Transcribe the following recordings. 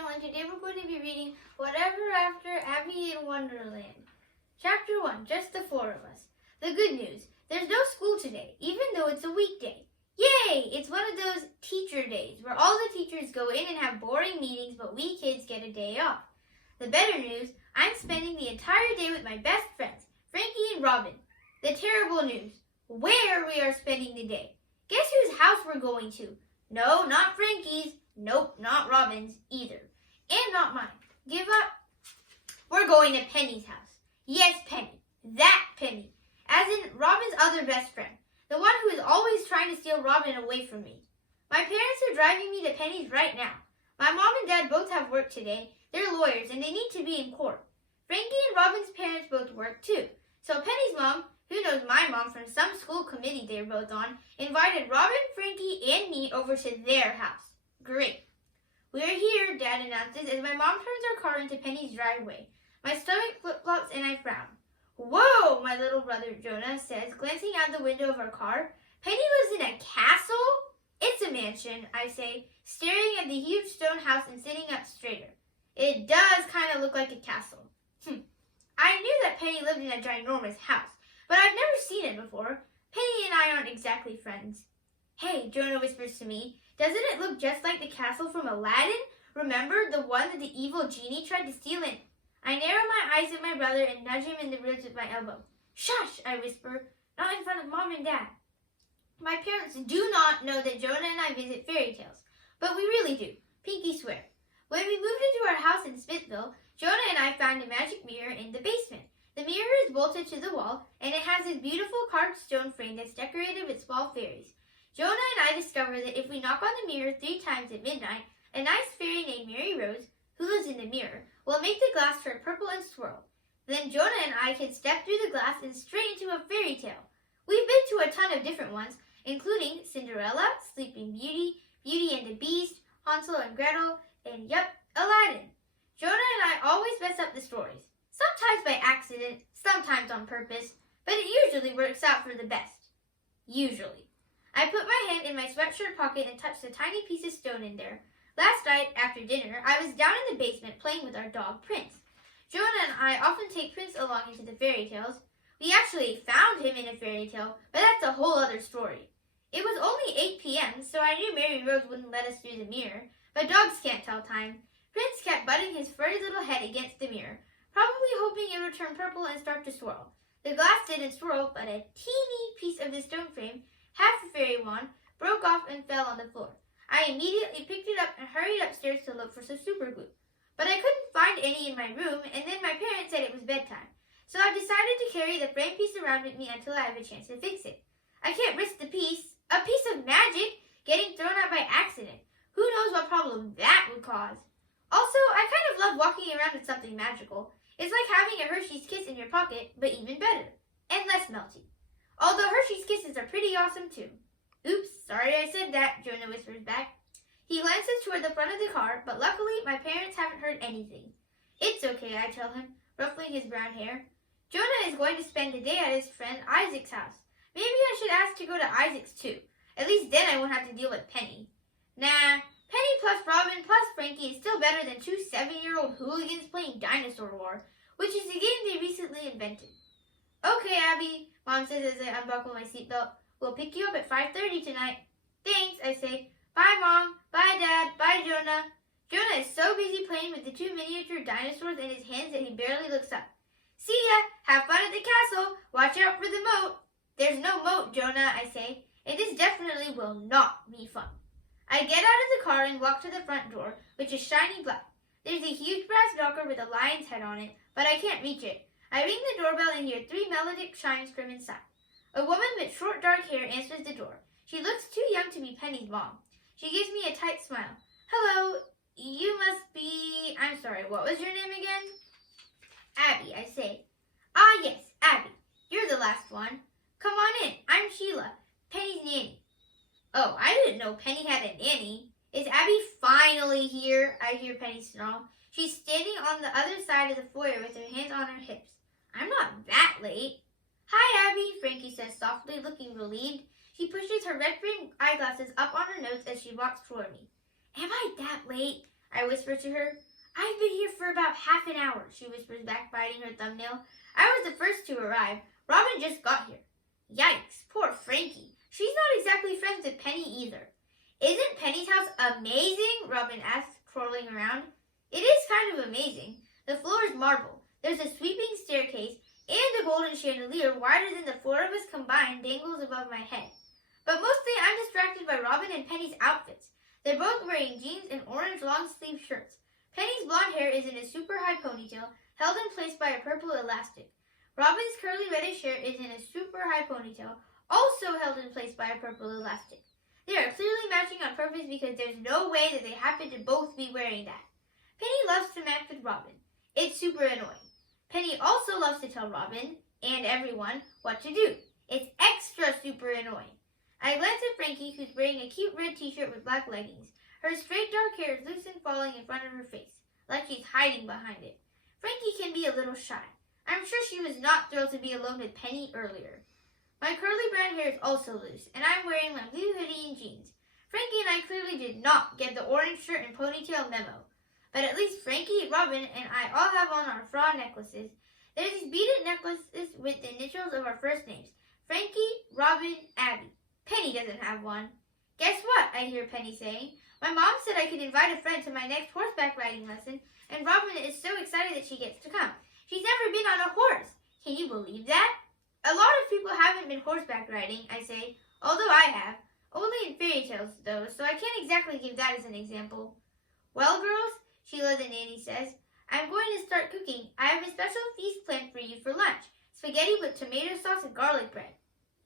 channel, and today we're going to be reading Whatever After Abby in Wonderland. Chapter 1, just the four of us. The good news, there's no school today, even though it's a weekday. Yay! It's one of those teacher days, where all the teachers go in and have boring meetings, but we kids get a day off. The better news, I'm spending the entire day with my best friends, Frankie and Robin. The terrible news, where we are spending the day. Guess whose house we're going to? No, not Frankie's. Nope, not Robin's either. And not mine. Give up. We're going to Penny's house. Yes, Penny. That Penny. As in Robin's other best friend. The one who is always trying to steal Robin away from me. My parents are driving me to Penny's right now. My mom and dad both have work today. They're lawyers and they need to be in court. Frankie and Robin's parents both work too. So Penny's mom, who knows my mom from some school committee they're both on, invited Robin, Frankie, and me over to their house. Great. We're here, Dad announces as my mom turns our car into Penny's driveway. My stomach flip-flops and I frown. Whoa, my little brother Jonah says, glancing out the window of our car. Penny lives in a castle? It's a mansion, I say, staring at the huge stone house and sitting up straighter. It does kind of look like a castle. I knew that Penny lived in a ginormous house, but I've never seen it before. Penny and I aren't exactly friends. Hey, Jonah whispers to me, doesn't it look just like the castle from Aladdin? Remember, the one that the evil genie tried to steal in? I narrow my eyes at my brother and nudge him in the ribs with my elbow. Shush, I whisper, not in front of Mom and Dad. My parents do not know that Jonah and I visit fairy tales, but we really do. Pinky swear. When we moved into our house in Smithville, Jonah and I found a magic mirror in the basement. The mirror is bolted to the wall, and it has this beautiful carved stone frame that's decorated with small fairies. Jonah and I discovered that if we knock on the mirror 3 times at midnight, a nice fairy named Mary Rose, who lives in the mirror, will make the glass turn purple and swirl. Then Jonah and I can step through the glass and straight into a fairy tale. We've been to a ton of different ones, including Cinderella, Sleeping Beauty, Beauty and the Beast, Hansel and Gretel, and yup, Aladdin. Jonah and I always mess up the stories. Sometimes by accident, sometimes on purpose, but it usually works out for the best. Usually. I put my hand in my sweatshirt pocket and touched a tiny piece of stone in there. Last night, after dinner, I was down in the basement playing with our dog, Prince. Jonah and I often take Prince along into the fairy tales. We actually found him in a fairy tale, but that's a whole other story. It was only 8 p.m., so I knew Mary Rose wouldn't let us through the mirror, but dogs can't tell time. Prince kept butting his furry little head against the mirror, probably hoping it would turn purple and start to swirl. The glass didn't swirl, but a teeny piece of the stone frame, half a fairy wand, broke off and fell on the floor. I immediately picked it up and hurried upstairs to look for some super glue. But I couldn't find any in my room, and then my parents said it was bedtime. So I decided to carry the frame piece around with me until I have a chance to fix it. I can't risk a piece of magic, getting thrown out by accident. Who knows what problem that would cause? Also, I kind of love walking around with something magical. It's like having a Hershey's Kiss in your pocket, but even better. And less melty. Although Hershey's Kisses are pretty awesome too. Oops, sorry I said that, Jonah whispers back. He glances toward the front of the car, but luckily my parents haven't heard anything. It's okay, I tell him, ruffling his brown hair. Jonah is going to spend the day at his friend Isaac's house. Maybe I should ask to go to Isaac's too. At least then I won't have to deal with Penny. Nah, Penny plus Robin plus Frankie is still better than 2 7-year-old hooligans playing Dinosaur War, which is a game they recently invented. Okay, Abby, Mom says as I unbuckle my seatbelt. We'll pick you up at 5:30 tonight. Thanks, I say. Bye, Mom. Bye, Dad. Bye, Jonah. Jonah is so busy playing with the 2 miniature dinosaurs in his hands that he barely looks up. See ya. Have fun at the castle. Watch out for the moat. There's no moat, Jonah, I say. And this definitely will not be fun. I get out of the car and walk to the front door, which is shiny black. There's a huge brass knocker with a lion's head on it, but I can't reach it. I ring the doorbell and hear 3 melodic chimes from inside. A woman with short dark hair answers the door. She looks too young to be Penny's mom. She gives me a tight smile. Hello, you must be... I'm sorry, what was your name again? Abby, I say. Ah, yes, Abby. You're the last one. Come on in. I'm Sheila, Penny's nanny. Oh, I didn't know Penny had a nanny. Is Abby finally here? I hear Penny snarl. She's standing on the other side of the foyer with her hands on her hips. I'm not that late. Hi, Abby, Frankie says softly, looking relieved. She pushes her red-framed eyeglasses up on her nose as she walks toward me. Am I that late? I whisper to her. I've been here for about half an hour, she whispers back, biting her thumbnail. I was the first to arrive. Robin just got here. Yikes, poor Frankie. She's not exactly friends with Penny either. Isn't Penny's house amazing? Robin asks, crawling around. It is kind of amazing. The floor is marble. There's a sweeping staircase, and a golden chandelier wider than the four of us combined dangles above my head. But mostly I'm distracted by Robin and Penny's outfits. They're both wearing jeans and orange long-sleeve shirts. Penny's blonde hair is in a super high ponytail, held in place by a purple elastic. Robin's curly reddish hair is in a super high ponytail, also held in place by a purple elastic. They are clearly matching on purpose because there's no way that they happen to both be wearing that. Penny loves to match with Robin. It's super annoying. Penny also loves to tell Robin, and everyone, what to do. It's extra super annoying. I glance at Frankie, who's wearing a cute red t-shirt with black leggings. Her straight dark hair is loose and falling in front of her face, like she's hiding behind it. Frankie can be a little shy. I'm sure she was not thrilled to be alone with Penny earlier. My curly brown hair is also loose, and I'm wearing my blue hoodie and jeans. Frankie and I clearly did not get the orange shirt and ponytail memo. But at least Frankie, Robin, and I all have on our frog necklaces. There's these beaded necklaces with the initials of our first names. Frankie, Robin, Abby. Penny doesn't have one. Guess what? I hear Penny saying. My mom said I could invite a friend to my next horseback riding lesson, and Robin is so excited that she gets to come. She's never been on a horse. Can you believe that? A lot of people haven't been horseback riding, I say, although I have. Only in fairy tales, though, so I can't exactly give that as an example. Well, girls, Sheila the nanny says, I'm going to start cooking. I have a special feast planned for you for lunch. Spaghetti with tomato sauce and garlic bread.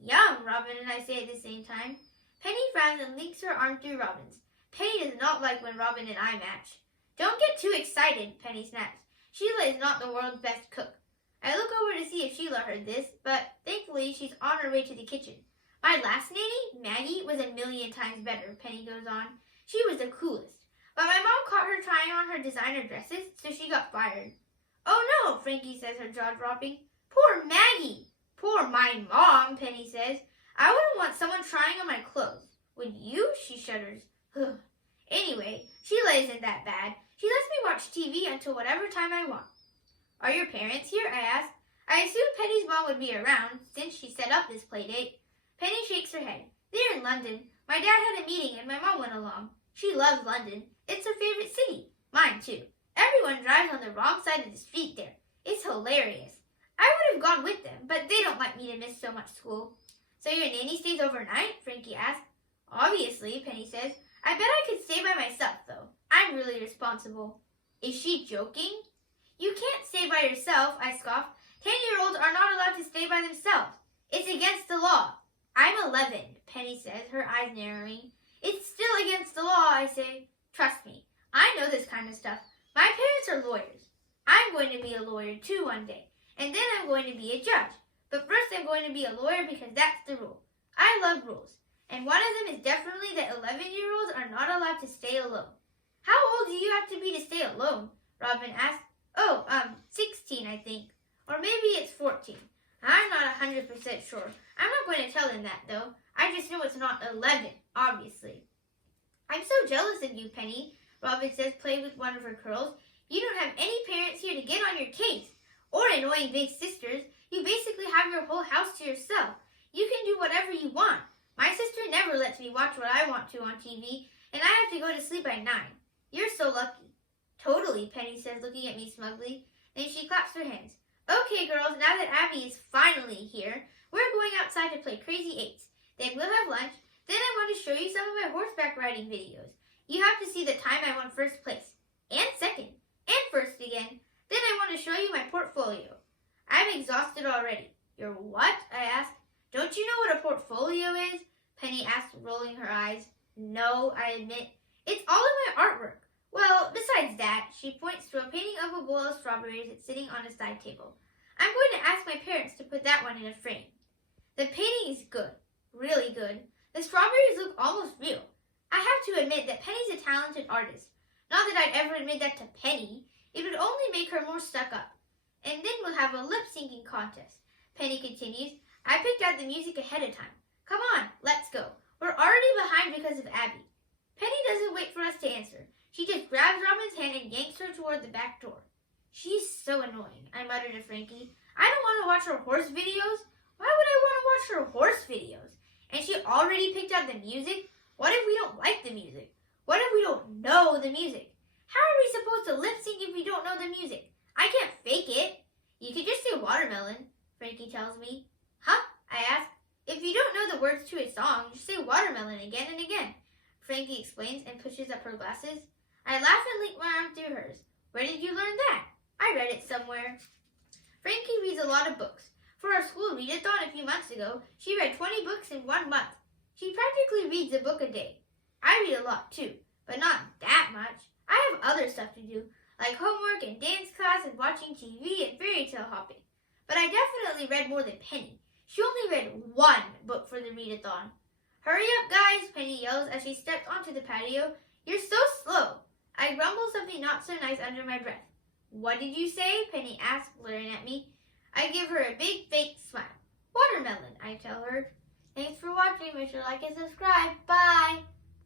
Yum, Robin and I say at the same time. Penny frowns and links her arm through Robin's. Penny does not like when Robin and I match. Don't get too excited, Penny snaps. Sheila is not the world's best cook. I look over to see if Sheila heard this, but thankfully she's on her way to the kitchen. My last nanny, Maggie, was a million times better, Penny goes on. She was the coolest. But my mom caught her trying on her designer dresses, so she got fired. Oh no, Frankie says, her jaw dropping. Poor Maggie. Poor my mom, Penny says. I wouldn't want someone trying on my clothes. Would you? She shudders. Anyway, Sheila isn't that bad. She lets me watch TV until whatever time I want. Are your parents here? I ask. I assumed Penny's mom would be around, since she set up this play date. Penny shakes her head. They're in London. My dad had a meeting and my mom went along. She loves London. It's her favorite city. Mine too. Everyone drives on the wrong side of the street there. It's hilarious. I would have gone with them, but they don't like me to miss so much school. So your nanny stays overnight? Frankie asks. Obviously, Penny says. I bet I could stay by myself, though. I'm really responsible. Is she joking? You can't stay by yourself, I scoff. 10-year-olds are not allowed to stay by themselves. It's against the law. I'm 11, Penny says, her eyes narrowing. It's still against the law, I say. Trust me, I know this kind of stuff. My parents are lawyers. I'm going to be a lawyer too one day, and then I'm going to be a judge. But first I'm going to be a lawyer because that's the rule. I love rules, and one of them is definitely that 11-year-olds are not allowed to stay alone. How old do you have to be to stay alone? Robin asks. 16, I think. Or maybe it's 14. I'm not 100% sure. I'm not going to tell him that, though. I just know it's not 11, obviously. I'm so jealous of you, Penny, Robin says, playing with one of her curls. You don't have any parents here to get on your case. Or annoying big sisters. You basically have your whole house to yourself. You can do whatever you want. My sister never lets me watch what I want to on TV, and I have to go to sleep by 9. You're so lucky. Totally, Penny says, looking at me smugly. Then she claps her hands. Okay, girls, now that Abby is finally here, we're going outside to play Crazy Eights. Then we'll have lunch. Then I want to show you some of my horseback riding videos. You have to see the time I won first place. And second. And first again. Then I want to show you my portfolio. I'm exhausted already. Your what? I ask. Don't you know what a portfolio is? Penny asks, rolling her eyes. No, I admit. It's all of my artwork. Well, besides that, she points to a painting of a bowl of strawberries that's sitting on a side table. I'm going to ask my parents to put that one in a frame. The painting is good. Really good. The strawberries look almost real. I have to admit that Penny's a talented artist. Not that I'd ever admit that to Penny. It would only make her more stuck up. And then we'll have a lip-syncing contest. Penny continues. I picked out the music ahead of time. Come on, let's go. We're already behind because of Abby. Penny doesn't wait for us to answer. She just grabs Robin's hand and yanks her toward the back door. She's so annoying, I muttered to Frankie. I don't want to watch her horse videos. Why would I want to watch her horse videos? And she already picked out the music. What if we don't like the music? What if we don't know the music? How are we supposed to lip sync if we don't know the music? I can't fake it. You could just say watermelon, Frankie tells me. Huh? I ask. If you don't know the words to a song, just say watermelon again and again, Frankie explains and pushes up her glasses. I laugh and link my arm through hers. Where did you learn that? I read it somewhere. Frankie reads a lot of books. For our school readathon a few months ago, she read 20 books in 1 month. She practically reads a book a day. I read a lot too, but not that much. I have other stuff to do, like homework and dance class and watching TV and fairy tale hopping. But I definitely read more than Penny. She only read 1 book for the readathon. Hurry up, guys, Penny yells as she steps onto the patio. You're so slow. I grumble something not so nice under my breath. What did you say? Penny asks, glaring at me. I give her a big fake smile. Watermelon, I tell her. Thanks for watching. Make sure to like and subscribe. Bye.